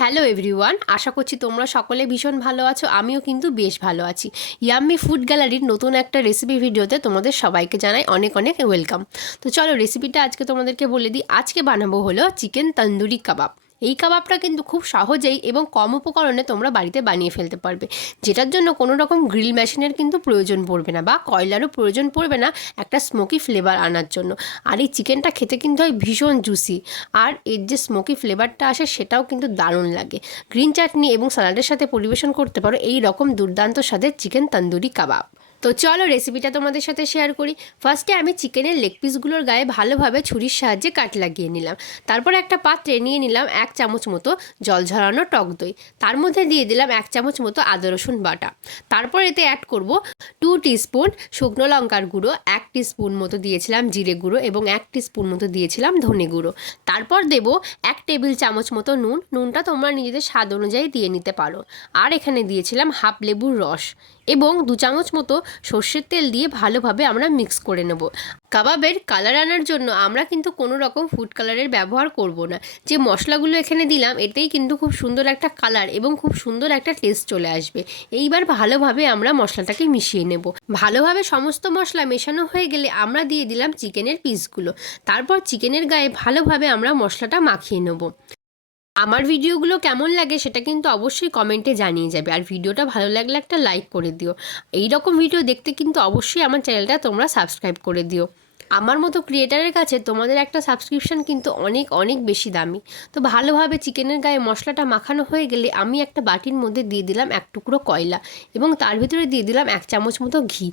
Hello everyone, আশা করছি তোমরা সকলে ভীষণ ভালো আছো। আমিও কিন্তু বেশ ভালো আছি। ইয়াম্মি ফুড গ্যালারির নতুন একটা রেসিপি ভিডিওতে তোমাদের সবাইকে জানাই অনেক অনেক ওয়েলকাম। তো চলো রেসিপিটা আজকে তোমাদেরকে বলে দিই। আজকে বানাবো হলো চিকেন তন্দুরি কাবাব। এই কাবাবটা কিন্তু খুব সহজেই এবং কম উপকরণে তোমরা বাড়িতে বানিয়ে ফেলতে পারবে, যেটার জন্য কোনো রকম গ্রিল মেশিনের কিন্তু প্রয়োজন পড়বে না বা কয়লারও প্রয়োজন পড়বে না একটা স্মোকি ফ্লেভার আনার জন্য। আর এই চিকেনটা খেতে কিন্তু হয় ভীষণ জুসি, আর এর যে স্মোকি ফ্লেভারটা আসে সেটাও কিন্তু দারুণ লাগে। গ্রিন চাটনি এবং স্যালাডের সাথে পরিবেশন করতে পারো এই রকম দুর্দান্ত স্বাদের চিকেন তন্দুরি কাবাব। তো চলো রেসিপিটা তোমাদের সাথে শেয়ার করি। ফার্স্টে আমি চিকেনের লেগ পিসগুলোর গায়ে ভালোভাবে ছুরির সাহায্যে কাট লাগিয়ে নিলাম। তারপর একটা পাত্রে নিয়ে নিলাম 1 চামচ মতো জল ঝরানো টক দই। তার মধ্যে দিয়ে দিলাম 1 চামচ মতো আদা রসুন বাটা। তারপর এতে অ্যাড করব 2 টিস্পুন শুকনো লঙ্কার গুঁড়ো, 1 টিস্পুন মতো দিয়েছিলাম জিরে গুঁড়ো এবং 1 টিস্পুন মতো দিয়েছিলাম ধনে গুঁড়ো। তারপর দেব 1 টেবিল চামচ মতো নুন। নুনটা তোমরা নিজেদের স্বাদ অনুযায়ী দিয়ে নিতে পারো। আর এখানে দিয়েছিলাম হাফ লেবুর রস এবং 2 চামচ মতো সর্ষের তেল দিয়ে ভালোভাবে আমরা মিক্স করে নেব। কাবাবের কালার আনার জন্য আমরা কিন্তু কোনো রকম ফুড কালারের ব্যবহার করব না। যে মশলাগুলো এখানে দিলাম এতেই কিন্তু খুব সুন্দর একটা কালার এবং খুব সুন্দর একটা টেস্ট চলে আসবে। এইবার ভালোভাবে আমরা মশলাটাকে মিশিয়ে নেব। ভালোভাবে সমস্ত মশলা মেশানো হয়ে গেলে আমরা দিয়ে দিলাম চিকেনের পিসগুলো। তারপর চিকেনের গায়ে ভালোভাবে আমরা মশলাটা মাখিয়ে নেব। আমার ভিডিওগুলো কেমন লাগে সেটা কিন্তু অবশ্যই কমেন্টে জানিয়ে যাবে। আর ভিডিওটা ভালো লাগলে একটা লাইক করে দিও। এই রকম ভিডিও দেখতে কিন্তু অবশ্যই আমার চ্যানেলটা তোমরা সাবস্ক্রাইব করে দিও। আমার মতো ক্রিয়েটারের কাছে তোমাদের একটা সাবস্ক্রিপশন কিন্তু অনেক অনেক বেশি দামি। তো ভালোভাবে চিকেনের গায়ে মশলাটা মাখানো হয়ে গেলে আমি একটা বাটির মধ্যে দিয়ে দিলাম 1 টুকরো কয়লা এবং তার ভিতরে দিয়ে দিলাম 1 চামচ মতো ঘি।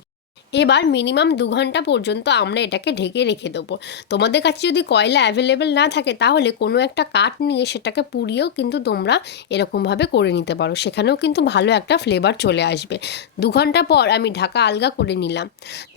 এবার মিনিমাম 2 ঘন্টা পর্যন্ত আমরা এটাকে ঢেকে রেখে দেবো। তোমাদের কাছে যদি কয়লা অ্যাভেলেবেল না থাকে তাহলে কোনো একটা কাঠ নিয়ে সেটাকে পুড়িয়েও কিন্তু তোমরা এরকমভাবে করে নিতে পারো, সেখানেও কিন্তু ভালো একটা ফ্লেভার চলে আসবে। 2 ঘন্টা পর আমি ঢাকা আলগা করে নিলাম।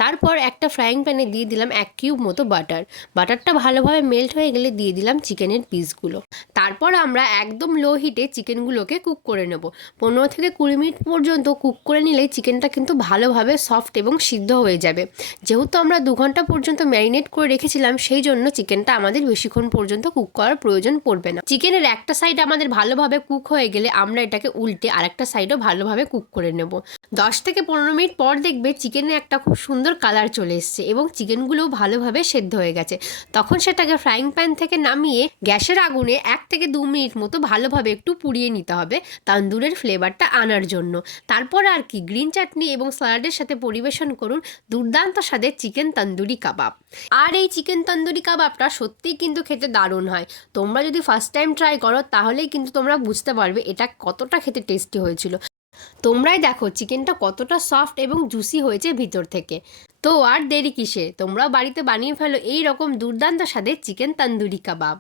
তারপর একটা ফ্রাইং প্যানে দিয়ে দিলাম 1 কিউব মতো বাটার। বাটারটা ভালোভাবে মেল্ট হয়ে গেলে দিয়ে দিলাম চিকেনের পিসগুলো। তারপর আমরা একদম লো হিটে চিকেনগুলোকে কুক করে নেব। 15 থেকে 20 মিনিট পর্যন্ত কুক করে নিলেই চিকেনটা কিন্তু ভালোভাবে সফট এবং সিদ্ধ হয়ে যাবে। যেহেতু আমরা 2 ঘন্টা পর্যন্ত ম্যারিনেট করে রেখেছিলাম সেই জন্য চিকেনটা আমাদের বেশিক্ষণ পর্যন্ত কুক করার প্রয়োজন পড়বে না। চিকেনের একটা সাইড আমাদের ভালোভাবে কুক হয়ে গেলে আমরা এটাকে উল্টে আরেকটা সাইডও ভালোভাবে কুক করে নেব। 10 থেকে 15 মিনিট পর দেখবে চিকেনে একটা খুব সুন্দর কালার চলে এসছে এবং চিকেনগুলোও ভালোভাবে সেদ্ধ হয়ে গেছে। তখন সেটাকে ফ্রাইং প্যান থেকে নামিয়ে গ্যাসের আগুনে 1 থেকে 2 মিনিট মতো ভালোভাবে একটু পুড়িয়ে নিতে হবে তান্দুরের ফ্লেভারটা আনার জন্য। তারপর আর কি গ্রিন চাটনি এবং স্যালাডের সাথে পরিবেশন করুন দুর্দান্ত স্বাদের চিকেন তন্দুরি কাবাব। আর এই চিকেন তন্দুরি কাবাবটা সত্যিই কিন্তু খেতে দারুণ হয়। তোমরা যদি ফার্স্ট টাইম ট্রাই করো তাহলেই কিন্তু তোমরা বুঝতে পারবে এটা কতটা খেতে টেস্টি হয়েছিল। তোমরাই দেখো চিকেনটা কতটা সফট এবং জুসি হয়েছে ভিতর থেকে। তো আর দেরি কিসে, তোমরাও বাড়িতে বানিয়ে ফেলো এই রকম দুর্দান্ত স্বাদের চিকেন তন্দুরি কাবাব।